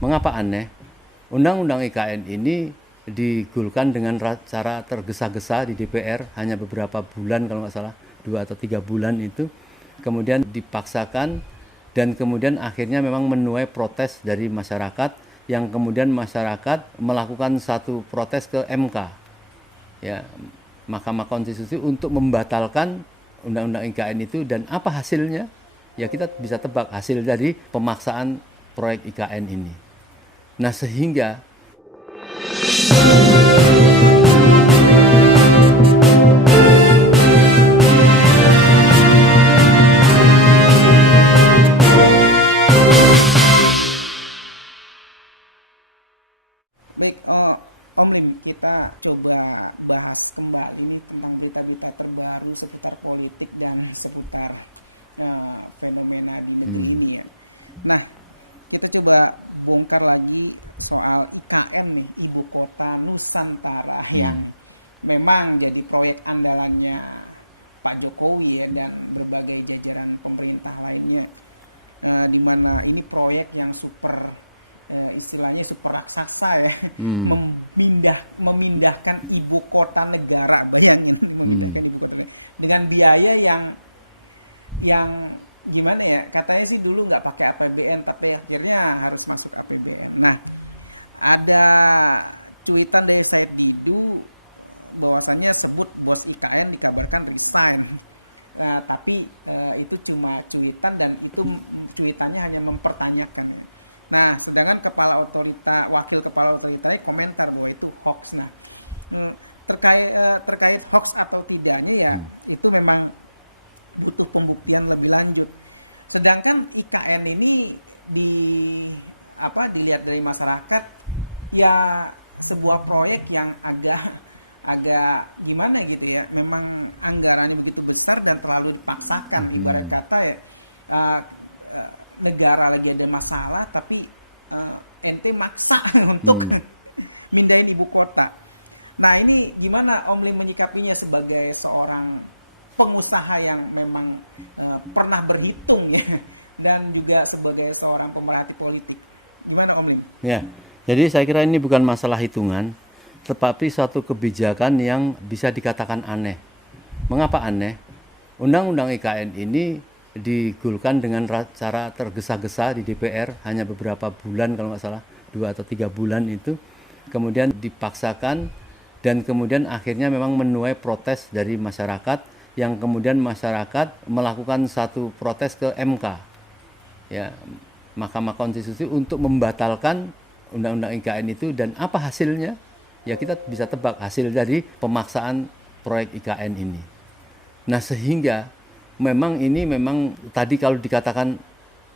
Mengapa aneh? Undang-undang IKN ini digulkan dengan cara tergesa-gesa di DPR, hanya beberapa bulan kalau nggak salah, 2 atau 3 bulan itu. Kemudian dipaksakan dan kemudian akhirnya memang menuai protes dari masyarakat, yang kemudian masyarakat melakukan satu protes ke MK, ya, Mahkamah Konstitusi, untuk membatalkan undang-undang IKN itu. Dan apa hasilnya? Ya kita bisa tebak hasil dari pemaksaan proyek IKN ini. Nah sehingga Baik, Om Lim, kita coba bahas kembali nih tentang berita-berita terbaru seputar politik dan seputar fenomena di negeri ini ya. Nah, kita coba bongkar lagi soal IKN nih, Ibu Kota Nusantara, yang memang jadi proyek andalannya Pak Jokowi ya, dan berbagai jajaran pemerintah lainnya. Di mana ini proyek yang super, istilahnya super raksasa ya, memindahkan ibu kota negara, bayangin memindahkan ibu kota negara dengan biaya yang gimana ya, katanya sih dulu nggak pakai APBN tapi akhirnya harus masuk APBN. Nah, ada cuitan dari Said Didu bahwasannya sebut bos IKN dikabarkan resign. Tapi itu cuma cuitan, dan itu cuitannya hanya mempertanyakan ya. Nah, sedangkan wakil kepala otorita komentar bahwa itu hoax. Nah, terkait hoax atau tidaknya ya, itu memang butuh pembuktian lebih lanjut. Sedangkan IKN ini dilihat dari masyarakat ya sebuah proyek yang agak gimana gitu ya. Memang anggarannya begitu besar dan terlalu dipaksakan. Ibarat kata ya, negara lagi ada masalah tapi ente maksa untuk mindahin ibu kota. Nah, ini gimana Om Lim menyikapinya sebagai seorang pengusaha yang memang pernah berhitung ya, dan juga sebagai seorang pemerhati politik. Gimana Om Lim? ya, jadi saya kira ini bukan masalah hitungan, tetapi suatu kebijakan yang bisa dikatakan aneh. Mengapa aneh? Undang-undang IKN ini digulkan dengan cara tergesa-gesa di DPR, hanya beberapa bulan kalau nggak salah, 2 atau 3 bulan itu. Kemudian dipaksakan dan kemudian akhirnya memang menuai protes dari masyarakat, yang kemudian masyarakat melakukan satu protes ke MK, ya, Mahkamah Konstitusi, untuk membatalkan undang-undang IKN itu. Dan apa hasilnya? Ya kita bisa tebak hasil dari pemaksaan proyek IKN ini. Nah sehingga memang tadi kalau dikatakan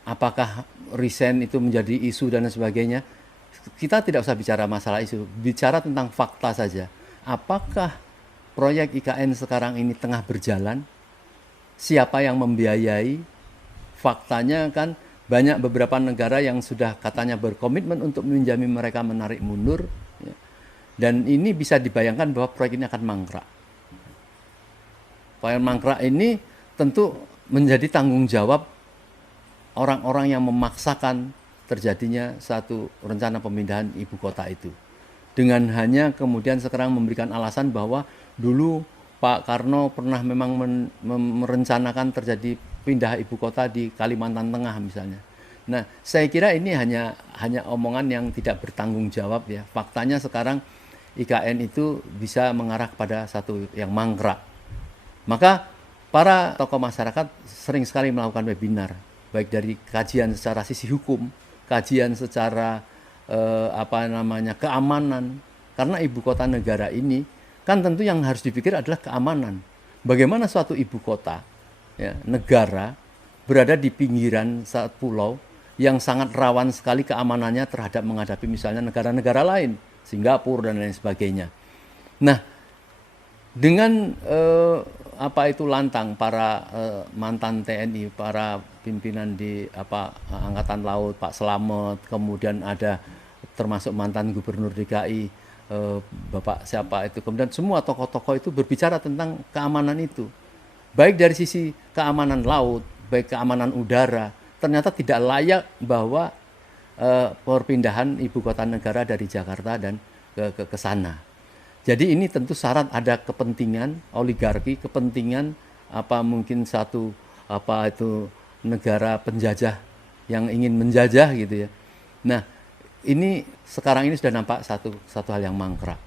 apakah resign itu menjadi isu dan sebagainya, kita tidak usah bicara masalah isu, bicara tentang fakta saja. Apakah proyek IKN sekarang ini tengah berjalan? Siapa yang membiayai? Faktanya kan banyak beberapa negara yang sudah katanya berkomitmen untuk menjami mereka menarik mundur, ya. Dan ini bisa dibayangkan bahwa proyek ini akan mangkrak. Proyek mangkrak ini tentu menjadi tanggung jawab orang-orang yang memaksakan terjadinya satu rencana pemindahan ibu kota itu. Dengan hanya kemudian sekarang memberikan alasan bahwa dulu Pak Karno pernah memang merencanakan terjadi pindah ibu kota di Kalimantan Tengah misalnya. Nah, saya kira ini hanya omongan yang tidak bertanggung jawab ya. Faktanya sekarang IKN itu bisa mengarah pada satu yang mangkrak. Maka para tokoh masyarakat sering sekali melakukan webinar, baik dari kajian secara sisi hukum, kajian secara keamanan. Karena ibu kota negara ini kan tentu yang harus dipikir adalah keamanan. Bagaimana suatu ibu kota, ya, negara berada di pinggiran saat pulau yang sangat rawan sekali keamanannya terhadap menghadapi misalnya negara-negara lain, Singapura dan lain sebagainya. Nah, dengan lantang para mantan TNI, para pimpinan di Angkatan Laut, Pak Slamet, kemudian ada termasuk mantan Gubernur DKI Bapak siapa itu, kemudian semua tokoh-tokoh itu berbicara tentang keamanan itu, baik dari sisi keamanan laut, baik keamanan udara. Ternyata tidak layak bahwa perpindahan ibu kota negara dari Jakarta dan ke sana. Jadi ini tentu syarat ada kepentingan oligarki, kepentingan mungkin satu negara penjajah yang ingin menjajah gitu ya. Nah, ini sekarang ini sudah nampak satu hal yang mangkrak.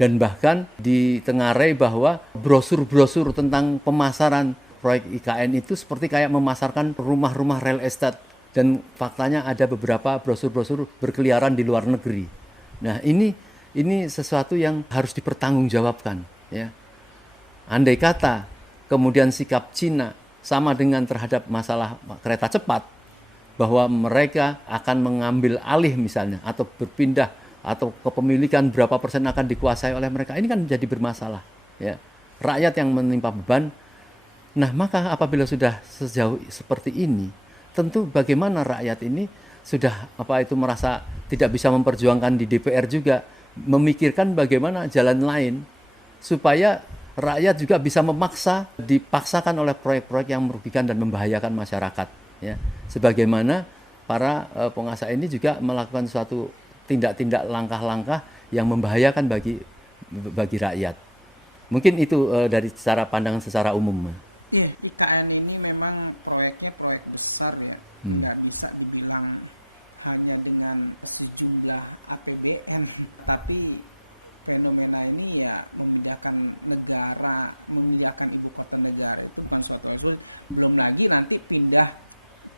Dan bahkan ditengarai bahwa brosur-brosur tentang pemasaran proyek IKN itu seperti kayak memasarkan rumah-rumah real estate. Dan faktanya ada beberapa brosur-brosur berkeliaran di luar negeri. Nah, ini sesuatu yang harus dipertanggungjawabkan, ya. Andai kata kemudian sikap Cina sama dengan terhadap masalah kereta cepat, bahwa mereka akan mengambil alih misalnya atau berpindah atau kepemilikan berapa persen akan dikuasai oleh mereka, ini kan jadi bermasalah, ya. Rakyat yang menimpa beban. Nah, maka apabila sudah sejauh seperti ini, tentu bagaimana rakyat ini sudah merasa tidak bisa memperjuangkan di DPR juga, memikirkan bagaimana jalan lain supaya rakyat juga bisa dipaksakan oleh proyek-proyek yang merugikan dan membahayakan masyarakat, ya. Sebagaimana para penguasa ini juga melakukan suatu tindak-tindak langkah-langkah yang membahayakan bagi rakyat. Mungkin itu dari pandangan secara umum. Iya, IKN ini memang proyeknya proyek besar ya, nggak bisa dibilang hanya dengan sejumlah APBN, tapi fenomena ini ya memindahkan ibu kota negara itu bukan suatu hal sulit. Belum lagi nanti pindah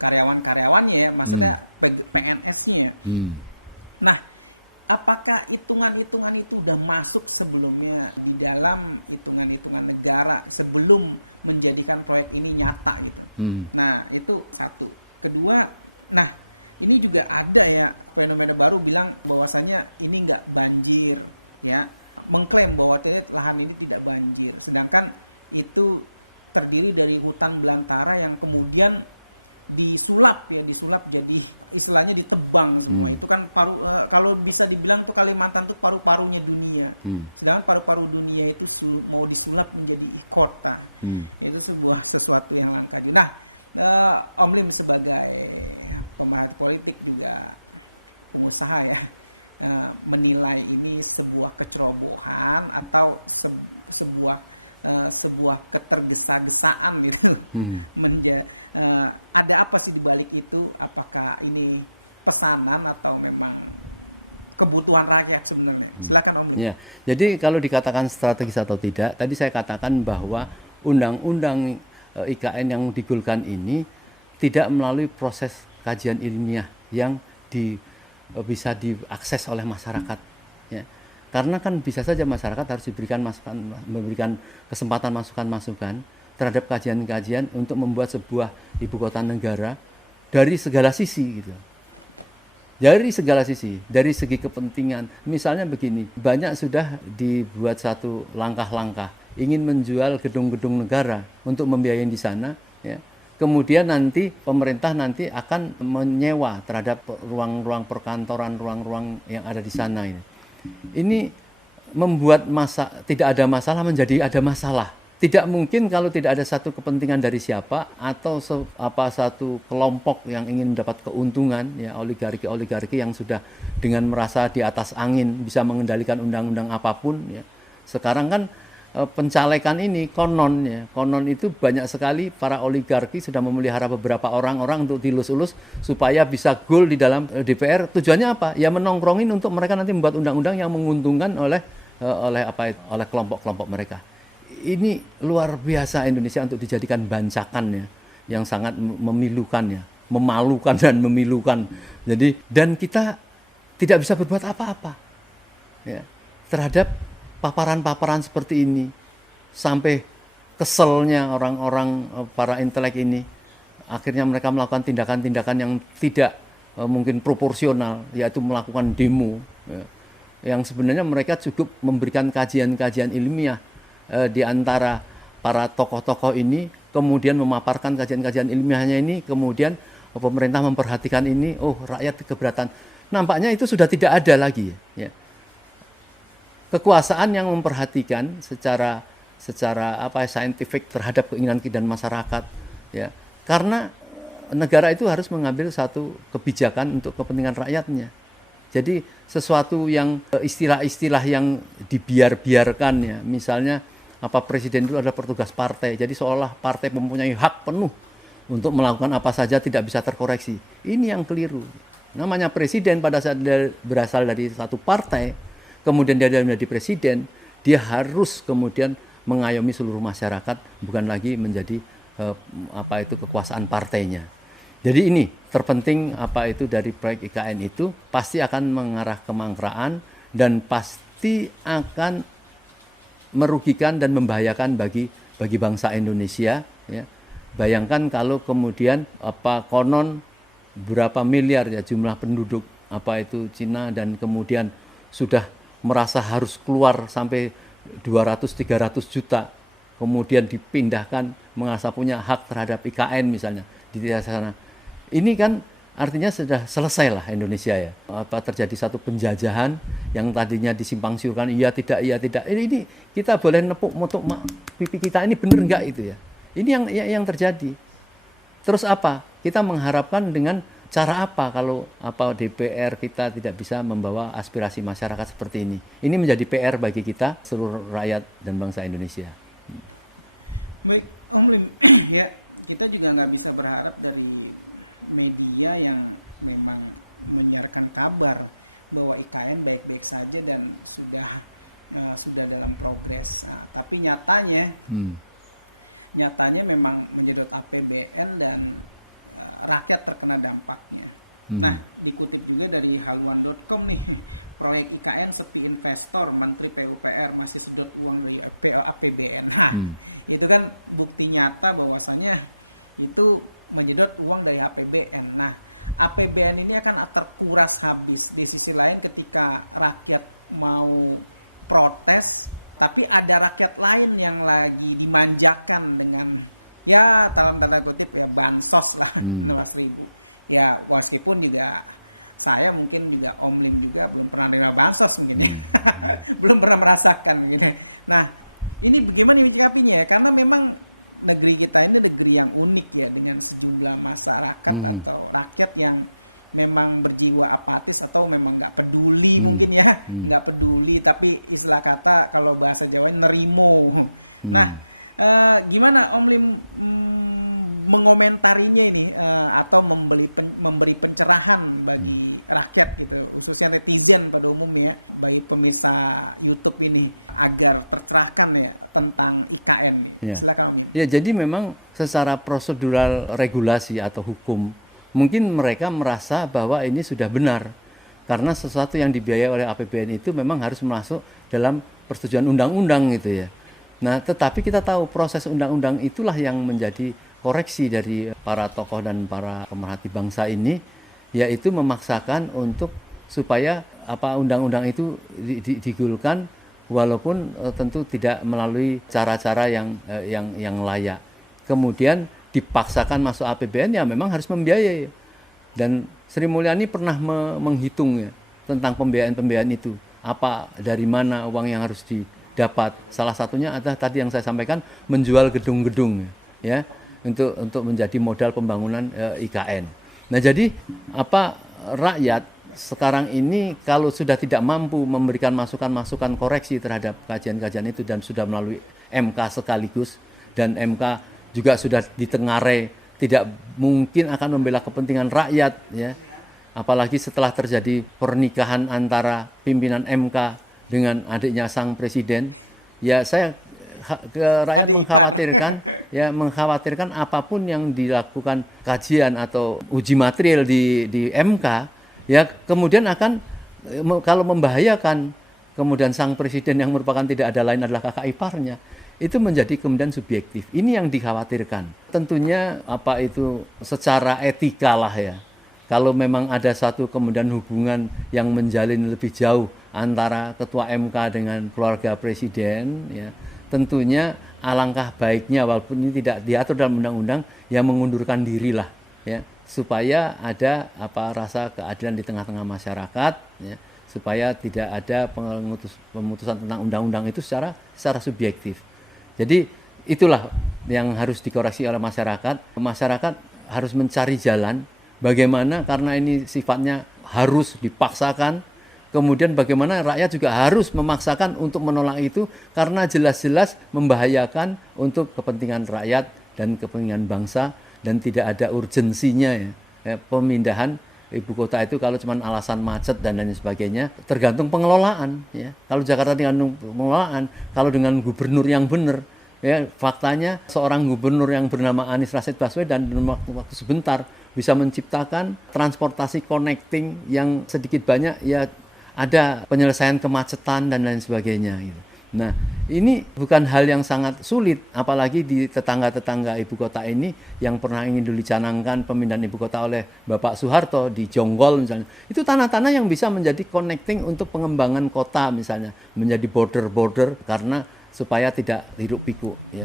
karyawan-karyawannya ya, maksudnya PNS-nya. Nah, apakah hitungan-hitungan itu udah masuk sebelumnya di dalam hitungan-hitungan negara sebelum menjadikan proyek ini nyata gitu? Nah, itu satu. Kedua, nah ini juga ada ya fenomena baru bilang bahwasanya ini nggak banjir, ya, mengklaim bahwa lahan ini tidak banjir, sedangkan itu terdiri dari hutan belantara yang kemudian disulap jadi istilahnya ditebang semua. Itu kan kalau bisa dibilang tuh Kalimantan tuh paru-parunya dunia. Sedangkan paru-paru dunia itu mau disulap menjadi kota. Itu sesuatu yang langka juga. Nah, Om Lim sebagai pemerhati politik juga pengusaha ya, menilai ini sebuah kecerobohan atau sebuah ketergesa-gesaan gitu. Ada apa sih di balik itu? Apakah ini pesanan atau memang kebutuhan rakyat sebenarnya? Silakan Om Lim. Ya, jadi kalau dikatakan strategis atau tidak, tadi saya katakan bahwa undang-undang IKN yang digulkan ini tidak melalui proses kajian ilmiah yang bisa diakses oleh masyarakat, ya. Karena kan bisa saja masyarakat harus memberikan kesempatan masukan-masukan terhadap kajian-kajian untuk membuat sebuah ibu kota negara dari segala sisi gitu. Dari segala sisi, dari segi kepentingan. Misalnya begini, banyak sudah dibuat satu langkah-langkah ingin menjual gedung-gedung negara untuk membiayai di sana, ya. Kemudian nanti pemerintah akan menyewa terhadap ruang-ruang perkantoran, ruang-ruang yang ada di sana ini. Ini membuat tidak ada masalah menjadi ada masalah. Tidak mungkin kalau tidak ada satu kepentingan dari siapa atau satu kelompok yang ingin mendapat keuntungan, ya, oligarki yang sudah dengan merasa di atas angin bisa mengendalikan undang-undang apapun, ya. Sekarang kan pencalekan ini konon itu banyak sekali para oligarki sudah memelihara beberapa orang-orang untuk dilus-ulus supaya bisa goal di dalam DPR. Tujuannya apa? Ya menongkrongin untuk mereka nanti membuat undang-undang yang menguntungkan oleh kelompok-kelompok mereka. Ini luar biasa Indonesia untuk dijadikan bancakan, ya, yang sangat memilukan, ya, memalukan dan memilukan. Jadi dan kita tidak bisa berbuat apa-apa, ya, terhadap paparan-paparan seperti ini, sampai keselnya orang-orang para intelek ini akhirnya mereka melakukan tindakan-tindakan yang tidak mungkin proporsional, yaitu melakukan demo, ya, yang sebenarnya mereka cukup memberikan kajian-kajian ilmiah di antara para tokoh-tokoh ini, kemudian memaparkan kajian-kajian ilmiahnya ini, kemudian pemerintah memperhatikan ini, rakyat keberatan. Nampaknya itu sudah tidak ada lagi, ya. Kekuasaan yang memperhatikan secara saintifik terhadap keinginan masyarakat, ya. Karena negara itu harus mengambil satu kebijakan untuk kepentingan rakyatnya. Jadi sesuatu yang istilah-istilah yang dibiarkan ya, misalnya presiden itu adalah petugas partai, jadi seolah partai mempunyai hak penuh untuk melakukan apa saja, tidak bisa terkoreksi. Ini yang keliru. Namanya presiden pada saat dia berasal dari satu partai, kemudian dia menjadi presiden, dia harus kemudian mengayomi seluruh masyarakat, bukan lagi menjadi kekuasaan partainya. Jadi ini terpenting dari proyek IKN itu pasti akan mengarah kemangkraan dan pasti akan merugikan dan membahayakan bagi bangsa Indonesia. Ya. Bayangkan kalau kemudian konon berapa miliar ya jumlah penduduk Cina, dan kemudian sudah merasa harus keluar sampai 200-300 juta, kemudian dipindahkan merasa punya hak terhadap IKN misalnya di sana. Ini kan artinya sudah selesai lah Indonesia ya. Terjadi satu penjajahan yang tadinya disimpang siurkan iya tidak. Ini kita boleh nepuk motok pipi kita, ini benar enggak itu ya. Ini yang terjadi. Terus kita mengharapkan dengan cara apa kalau DPR kita tidak bisa membawa aspirasi masyarakat seperti ini. Ini menjadi PR bagi kita seluruh rakyat dan bangsa Indonesia. Baik, Om Lim, ya kita juga nggak bisa berharap dari media yang memang menyiarkan kabar bahwa IKN baik-baik saja dan sudah dalam progres. Tapi nyatanya memang menyedot APBN dan rakyat terkena dampaknya. Nah, dikutip juga dari haluan.com nih, proyek IKN sepi investor, Menteri PUPR masih sedot uang dari APBN. Nah, itu kan bukti nyata bahwasanya itu menyedot uang dari APBN. Nah, APBN ini akan terkuras habis. Di sisi lain ketika rakyat mau protes, tapi ada rakyat lain yang lagi dimanjakan dengan ya dalam tanda kutip ya bansos lah 16.000. Ya meskipun juga saya mungkin juga Om Lim juga belum pernah menerima bansos mungkin ya. Belum pernah merasakan mungkin ya. Nah, ini bagaimana menyikapinya ya? Karena memang negeri kita ini negeri yang unik ya, dengan sejumlah masyarakat atau rakyat yang memang berjiwa apatis atau memang nggak peduli mungkin ya, nggak peduli, tapi istilah kata kalau bahasa Jawa nerimo. Nah, gimana Om Lim mengomentarinya ini atau memberi pencerahan bagi rakyat gitu, khususnya netizen pada umumnya, bagi pemirsa YouTube ini agar tercerahkan ya tentang IKN nih. Ya. Silakan Om Lim. Ya, jadi memang secara prosedural regulasi atau hukum mungkin mereka merasa bahwa ini sudah benar karena sesuatu yang dibiayai oleh APBN itu memang harus masuk dalam persetujuan undang-undang gitu ya. Nah, tetapi kita tahu proses undang-undang itulah yang menjadi koreksi dari para tokoh dan para pemerhati bangsa ini, yaitu memaksakan untuk supaya undang-undang itu digulkan walaupun tentu tidak melalui cara-cara yang layak. Kemudian dipaksakan masuk APBN ya memang harus membiayai. Dan Sri Mulyani pernah menghitung ya, tentang pembiayaan itu. Dari mana uang yang harus didapat. Salah satunya adalah tadi yang saya sampaikan, menjual gedung-gedung ya untuk menjadi modal pembangunan IKN. Nah, jadi rakyat sekarang ini kalau sudah tidak mampu memberikan masukan-masukan koreksi terhadap kajian-kajian itu dan sudah melalui MK sekaligus, dan MK juga sudah ditengarai tidak mungkin akan membela kepentingan rakyat ya, apalagi setelah terjadi pernikahan antara pimpinan MK dengan adiknya sang presiden, ya saya rakyat mengkhawatirkan apapun yang dilakukan kajian atau uji material di MK ya kemudian akan kalau membahayakan kemudian sang presiden yang merupakan tidak ada lain adalah kakak iparnya, itu menjadi kemudian subjektif. Ini yang dikhawatirkan. Tentunya itu secara etika lah ya. Kalau memang ada satu kemudian hubungan yang menjalin lebih jauh antara ketua MK dengan keluarga presiden ya, tentunya alangkah baiknya walaupun ini tidak diatur dalam undang-undang yang mengundurkan diri lah ya, supaya ada rasa keadilan di tengah-tengah masyarakat ya, supaya tidak ada pemutusan tentang undang-undang itu secara subjektif. Jadi itulah yang harus dikoreksi oleh masyarakat. Masyarakat harus mencari jalan bagaimana, karena ini sifatnya harus dipaksakan. Kemudian bagaimana rakyat juga harus memaksakan untuk menolak itu karena jelas-jelas membahayakan untuk kepentingan rakyat dan kepentingan bangsa, dan tidak ada urgensinya ya. Pemindahan ibu kota itu kalau cuma alasan macet dan lain sebagainya, tergantung pengelolaan ya. Kalau Jakarta tergantung pengelolaan, kalau dengan gubernur yang benar ya, faktanya seorang gubernur yang bernama Anies Rashid Baswedan dalam waktu sebentar bisa menciptakan transportasi connecting yang sedikit banyak ya, ada penyelesaian kemacetan dan lain sebagainya gitu. Nah, ini bukan hal yang sangat sulit, apalagi di tetangga-tetangga ibu kota ini yang pernah ingin dulu dicanangkan pemindahan ibu kota oleh Bapak Soeharto di Jonggol misalnya. Itu tanah-tanah yang bisa menjadi connecting untuk pengembangan kota misalnya, menjadi border-border karena supaya tidak hiruk pikuk ya.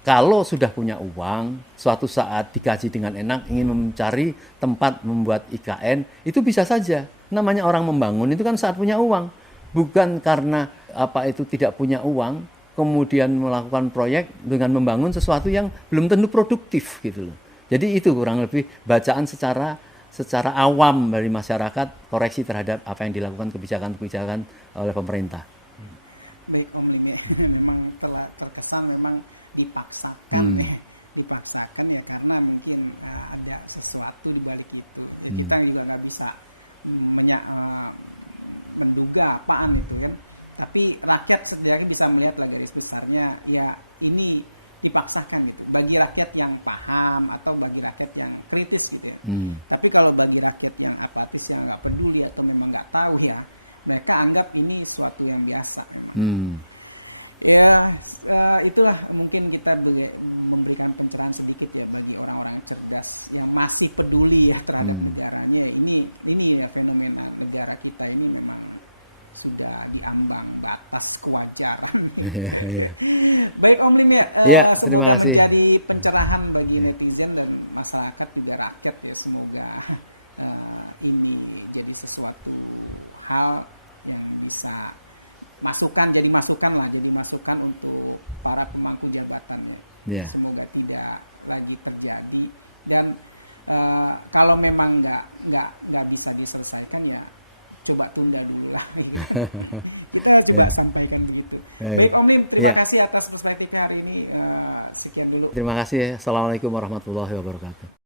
Kalau sudah punya uang, suatu saat dikaji dengan enak, ingin mencari tempat membuat IKN, itu bisa saja. Namanya orang membangun itu kan saat punya uang. Bukan karena itu tidak punya uang, kemudian melakukan proyek dengan membangun sesuatu yang belum tentu produktif gitu loh. Jadi itu kurang lebih bacaan secara awam dari masyarakat, koreksi terhadap apa yang dilakukan kebijakan-kebijakan oleh pemerintah. Baik Om Lim ya, memang telah terkesan memang dipaksakan dipaksakan ya, karena mungkin ada sesuatu di balik itu ya. Kita juga nggak bisa menduga apaan itu kan, tapi rakyat setidaknya bisa melihat lah garis besarnya ya, ini dipaksakan gitu bagi rakyat yang paham atau bagi rakyat yang kritis gitu ya. Tapi kalau bagi rakyat yang apatis, yang nggak peduli atau memang nggak tahu ya, mereka anggap ini suatu yang biasa memang. Ya, itulah mungkin kita memberikan pencerahan sedikit ya bagi orang-orang cerdas yang masih peduli ya terhadap negaranya. Ini ya, fenomena negara kita ini memang sudah diambang batas kewajaran. Baik Om Lim ya, semoga menjadi pencerahan bagi netizen dan masyarakat juga rakyat ya. Semoga ini jadi sesuatu hal yang bisa jadi masukan untuk para pemangku jabatannya. Semoga tidak lagi terjadi, dan kalau memang nggak bisa diselesaikan ya coba tunda dulu lah. Kita coba sampaikan begitu. Baik Om Lim, terima kasih atas perspektifnya hari ini. Sekian dulu. Terima kasih. Assalamualaikum warahmatullahi wabarakatuh.